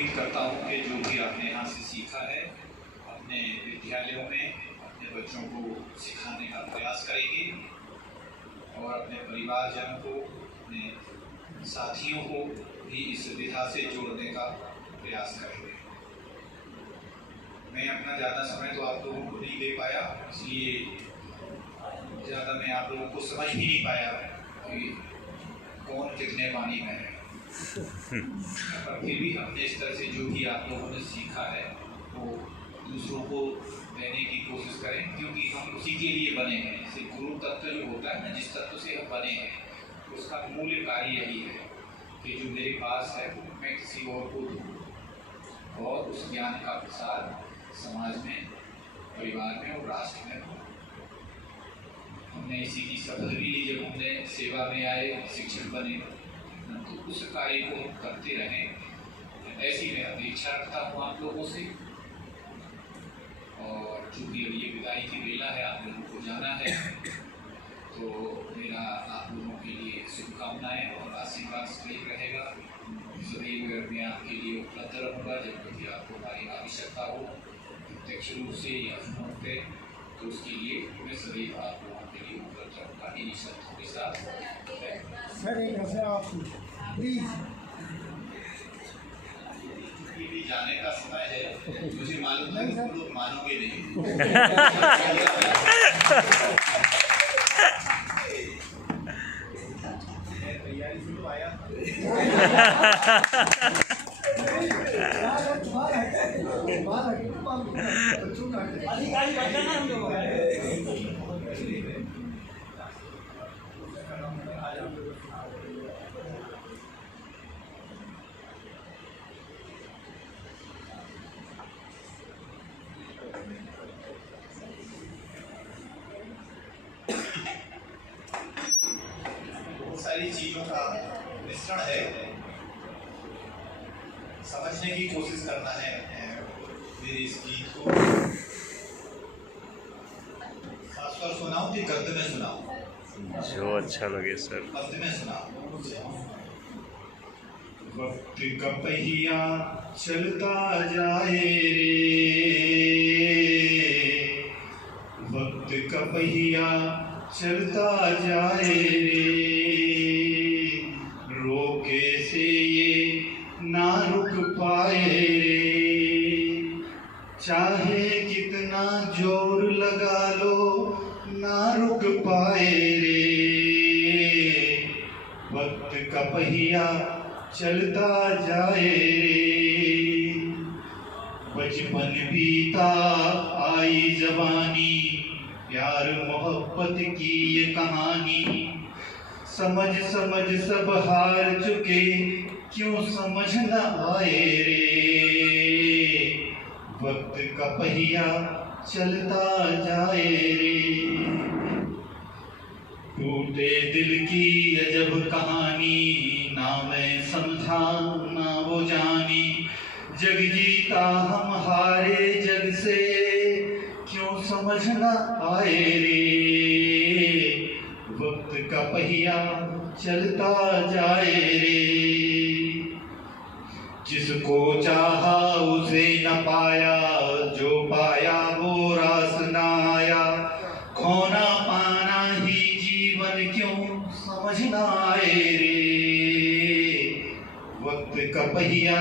उम्मीद करता हूँ कि जो भी आपने यहाँ से सीखा है अपने विद्यालयों में अपने बच्चों को सिखाने का प्रयास करेंगे और अपने परिवारजनों को, अपने साथियों को भी इस विधा से जोड़ने का प्रयास करेंगे। मैं अपना ज़्यादा समय तो आप लोगों को नहीं दे पाया, इसलिए ज़्यादा मैं आप लोगों को समझ भी नहीं पाया कि कौन कितने पानी में है। पर फिर भी हमने इस तरह से जो भी आप लोगों ने सीखा है वो दूसरों को देने की कोशिश करें, क्योंकि हम उसी के लिए बने हैं। जैसे गुरु तत्व जो होता है ना, जिस तत्व से हम बने हैं, उसका मूल कार्य यही है कि जो मेरे पास है वो मैं किसी और को दूँ और उस ज्ञान का प्रसार समाज में, परिवार में और राष्ट्र में हो। हमने इसी की शपथ भी ली जब हमने सेवा में आए, शिक्षक बने, तो उस कार्य को हम करते रहें। ऐसी मैं अपेक्षा रखता हूँ आप लोगों से। और चूँकि अब ये विदाई की बेला है, आप लोगों को जाना है, तो मेरा आप लोगों के लिए शुभकामनाएँ और आशीर्वाद सदैव रहेगा। सदैव मैं आपके लिए उपलब्ध रहूँगा जब कभी आपको हमारी आवश्यकता हो, प्रत्यक्ष रूप से या फोन पे, तो उसके लिए मैं सदैव आप लोगों के लिए उपलब्ध रहूँगा। इन्हीं शब्दों के साथ सर एक ऐसे आप प्लीज भी जाने का समय है, मुझे मालूम है कि लोग मानोगे नहीं। तैयारी से तो आया सारी चीजों का मिश्रण है। समझने की कोशिश करना है मेरे इस गीत को। खासकर सुनाऊं कि गद्य में सुनाऊं? जो अच्छा लगे सर। गद्य में सुनाऊं। वक्त का पहिया चलता जाए रे, वक्त का पहिया चलता जाए रे, रोके से ये ना रुक पाए रे, चाहे कितना जोर लगा लो ना रुक पाए रे, वक्त का पहिया चलता जाए रे। बचपन बीता आई जवानी, प्यार मोहब्बत की ये कहानी, समझ समझ सब हार चुके, क्यों समझ न आए रे, वक्त का पहिया चलता जाए रे। टूटे दिल की अजब कहानी, ना मैं समझा ना वो जानी, जग जीता हम हारे जग से, क्यों समझ न आए रे, वक्त का पहिया चलता जाए रे। जिसको चाहा उसे न पाया, जो पाया वो रास न आया, खोना पाना ही जीवन क्यों समझ न आए रे, वक्त का पहिया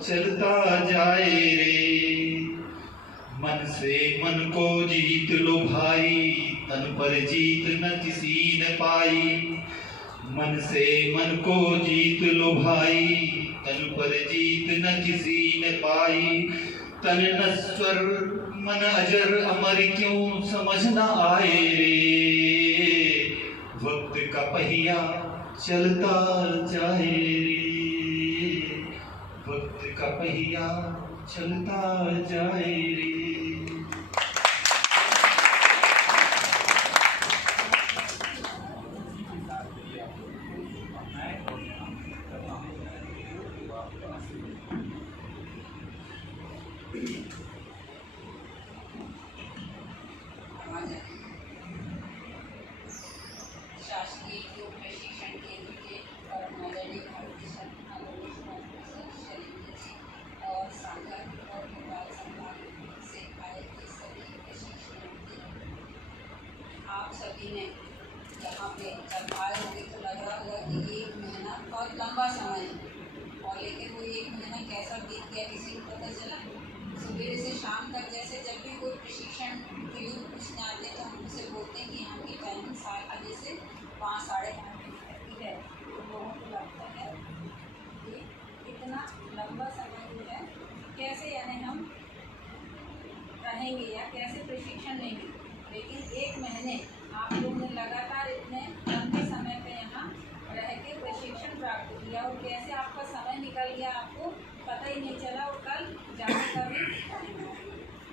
चलता जाए रे। मन से मन को जीत लो भाई, तन पर जीत न किसी ने पाई, मन से मन को जीत लो भाई, तन पर जीत न किसी ने पाई, तन नश्वर मन अजर अमर क्यों समझ न आए रे, वक्त का पहिया चलता जाए रे, वक्त का पहिया चलता जाए रे। शासकीय योग प्रशिक्षण केंद्र के और नवोदय फाउंडेशन जी ने यहाँ पे जब आए होंगे तो लग रहा होगा कि 1 महीना बहुत लंबा समय है, और लेकिन वो 1 महीना कैसा बीत गया किसी को पता चला। सुबह से शाम तक जैसे जब भी कोई प्रशिक्षण के लिए पूछने आते हैं तो हम उनसे बोलते हैं कि यहाँ की टाइमिंग 7 बजे से 5 साढ़े 5 बजे तक है। तो लोगों को लगता है कि इतना लंबा समय जो है कैसे यानी हम रहेंगे या कैसे प्रशिक्षण लेंगे, लेकिन 1 महीने आप लोगों ने लगातार इतने लंबे समय पे यहाँ रह के प्रशिक्षण प्राप्त किया और कैसे आपका समय निकल गया आपको पता ही नहीं चला, और कल जाने का भी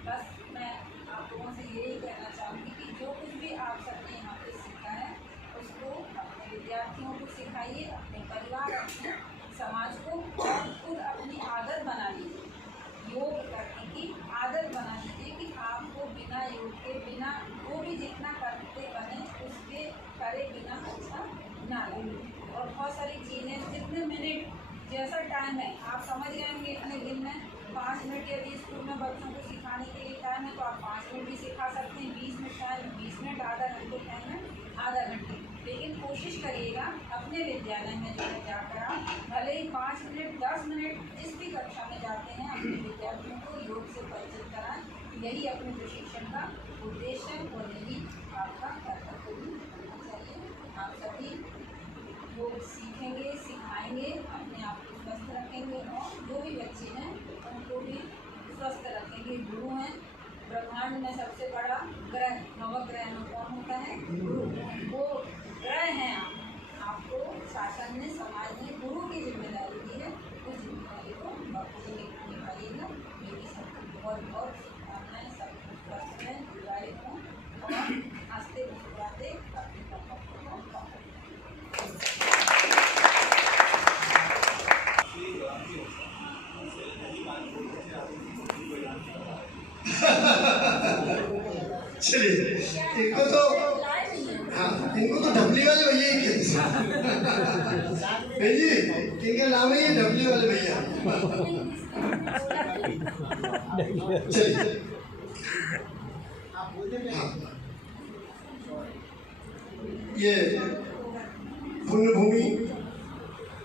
बस मैं आप लोगों से यही कहना चाहूँगी कि जो कुछ भी आप सबने यहाँ पे सीखा है उसको अपने विद्यार्थियों को सिखाइए, अपने परिवार अपने समाज को, और खुद अपनी आदत बना लीजिए, योग करने की आदत बना लीजिए कि आपको बिना योग के बिना वो भी जितना करते बने उसके करे बिना अच्छा ना लगे। और बहुत सारी चीज़ें जितने मिनट जैसा टाइम है आप समझ गए होंगे, इतने दिन में 5 मिनट यदि स्कूल में बच्चों को सिखाने के लिए टाइम है तो आप 5 मिनट भी सिखा सकते हैं, 20 मिनट टाइम 20 मिनट, आधा घंटे टाइम है आधा घंटे, लेकिन कोशिश करिएगा अपने विद्यालय में जो है जाकर आप भले ही 5 मिनट 10 मिनट जिस भी कक्षा में जाते हैं अपने विद्यार्थियों को योग से परिचित कराएं। यही अपने प्रशिक्षण का उद्देश्य है और यही आपका कर्तव्य भी होना चाहिए। आप सभी योग सीखेंगे, सिखाएंगे, अपने आप को स्वस्थ रखेंगे और जो भी बच्चे हैं उनको भी स्वस्थ रखेंगे। गुरु हैं ब्रह्मांड में सबसे बड़ा ग्रह, नवग्रह में कौन होता है? गुरु। वो ग्रह हैं आपको शासन ने समाज ने गुरु की जिम्मेदारी दी है, उस जिम्मेदारी को बखूबी निभाइएगा। मेरी सबको बहुत बहुत शुभकामनाएं, सब स्वस्थ रहें, विवाहित हों और हंसते मुस्कुराते अपने कर्तव्य को पालन चलिए, इनको तो हाँ, इनको तो ढपली वाले भैया ही कहते हैं जी, इनका नाम है ये ढपली वाले भैया। चलिए हाँ, ये पुण्य भूमि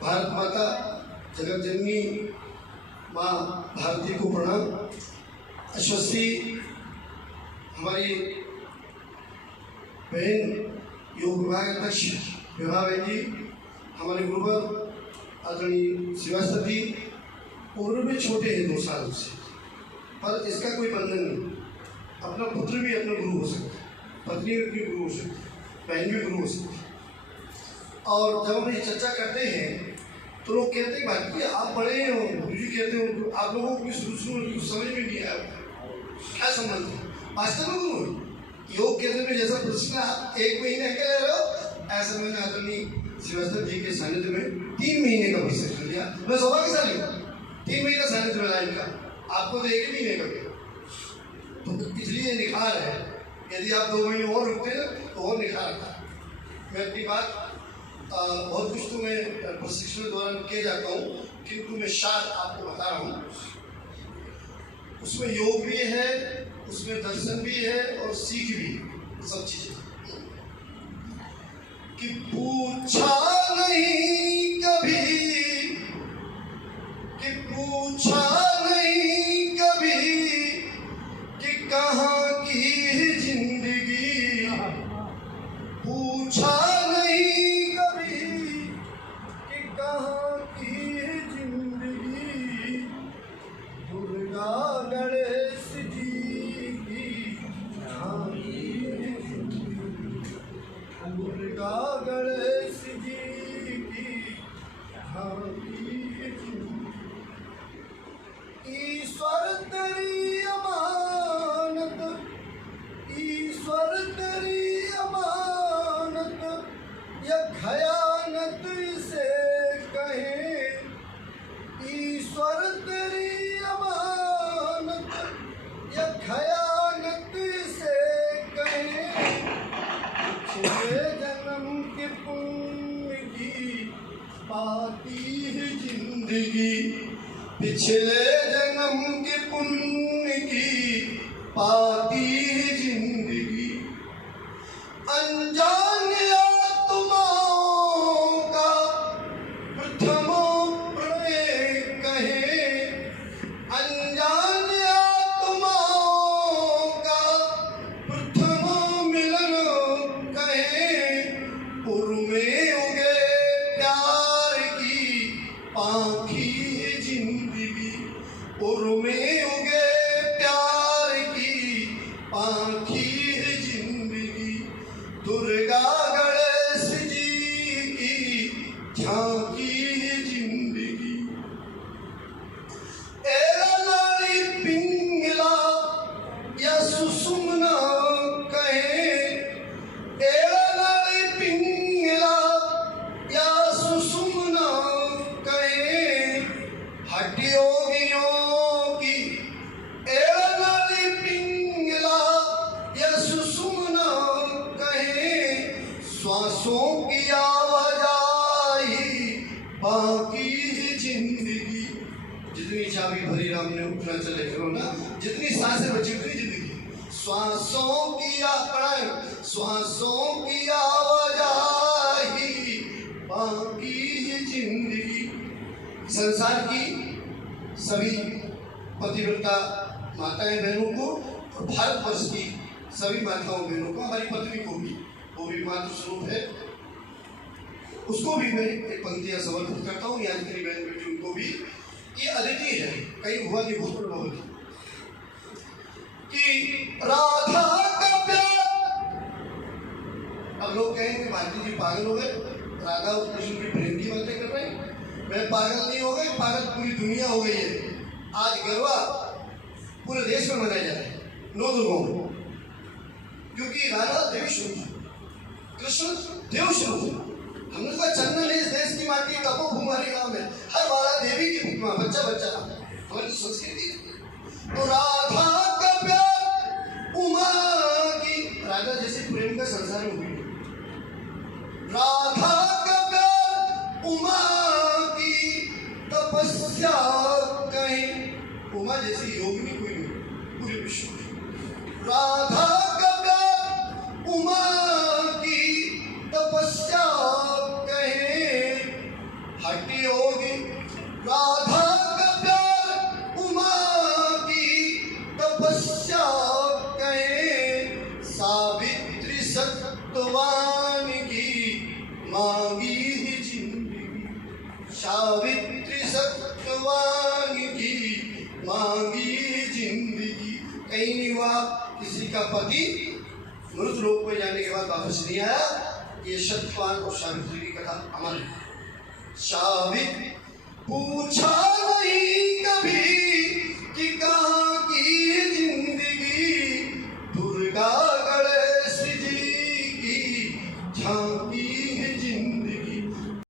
भारत माता जगत जननी माँ भारती को प्रणाम। अश्वस्ती हमारी बहन योग विभाग अध्यक्ष विभा बहन जी, हमारे गुरुवर आदरणीय श्रीवास्तव जी, उम्र में छोटे हैं 2 साल से, पर इसका कोई बंधन नहीं। अपना पुत्र भी अपना गुरु हो सकता है, पत्नी भी अपनी गुरु हो सकती है, बहन भी गुरु हो सकती है। और जब हम ये चर्चा करते हैं तो लोग कहते हैं बात कि आप बड़े हो, गुरु जी कहते हो, आप लोगों को शुरू में कुछ समझ में नहीं आया क्या संबंध है। वास्तव में गुरु योग केंद्र में जैसा प्रशिक्षण 1 महीने के ले रहे हो, ऐसा मैंने आदरणीय श्रीवास्तव जी के सानिध्य में 3 महीने का प्रशिक्षण लिया। मैं सौभाग्यशाली हूँ, 3 महीने सानिध्य मिला इनका, आपको तो 1 महीने का मिला। तो इसलिए निखार है, यदि आप 2 महीने और रुकते हैं तो और निखार आता है। मैं अपनी बात बहुत कुछ तो मैं प्रशिक्षण के दौरान किए जाता हूँ, किंतु मैं शायद आपको बता रहा हूँ, उसमें योग भी है, उसमें दर्शन भी है और सीख भी है, सब चीजें। कि पूछा नहीं कभी, कि पूछा नहीं कभी कि कहाँ की जिंदगी, पूछा नहीं कभी कि कहाँ की जिंदगी, दुर्गा गणेश जी की यहाँ की, दुर्गा गणेश जी की यहाँ की। ईश्वर तेरी अमानत, ईश्वर तेरी अमानत, या खयानत इसे कहें, ईश्वर तेरी अमानत या खयानत इसे कहें। पिछले जन्म के पुण्य की पाती है जिंदगी, पिछले जन्म के पुण्य की पाती है जिंदगी। अनजान आत्माओं का प्रथम प्रणय कहे, अनजान आत्माओं का प्रथम मिलन कहे, पूर्व में उगे प्यार की पाखी जिंदगी, पूर्व में उगे प्यार की पाखी जिंदगी, दुर्गा गणेश जी की झांकी जिंदगी। एला नारी पिंगला या सुषुम्ना कहे, एला नारी पिंगला या सुषुम्ना कहे, हठ योगियों की एला नारी पिंगला या सुषुम्ना कहे, श्वासों की आवाजाही बाकी जिंदगी। जितनी चाबी भरी राम ने उठना चले करो ना, जितनी सांसें बची उतनी जिंदगी। श्वासों की श्वासों की आवाजाही बाकी जिंदगी। संसार की सभी पतिव्रता माताएं बहनों को और भारतवर्ष की सभी माताओं बहनों को, हमारी पत्नी को भी, वो भी मातृ स्वरूप है, उसको भी मैं एक पंक्तियां समर्पित करता हूँ। यहाँ जितनी बहन बेटी उनको भी, ये अदिति है, कई हुआ की भूतपूर्व भवती कि राधा का प्यार। अब लोग कहेंगे भारती जी पागल हो गए, राधा और कृष्ण की प्रेम की बातें कर रहे हैं। मैं पागल नहीं हो गई, पागल पूरी दुनिया हो गई है। आज गरबा पूरे देश में मनाया जा रहा है 9 दुर्गों में, क्योंकि राधा देवी स्वरूप है, कृष्ण देव स्वरूप है। हमने कहा चंदन है इस देश की माटी, तपो हमारे गांव में हर वाला देवी की बच्चा बच्चा हमारी संस्कृति। तो राधा का प्यार उमा की, राधा जैसे प्रेम का संसार में हुई, राधा का प्यार उमा की तपस्या कहें, उमा जैसी योगिनी कोई नहीं पूरे विश्व में। राधा का प्यार उमा की तपस्या कहें, हठ योगी। राधा का प्यार उमा की तपस्या कहें, सावित्री सत्यवान की मांगी जिंदगी, सावित्री सत्यवान की मांगी जिंदगी। कहीं नहीं हुआ किसी का पति मृत लोक में जाने के बाद वापस नहीं आया। ये सत्यवान और सावित्री की कथा अमर है। सावित्री पूछा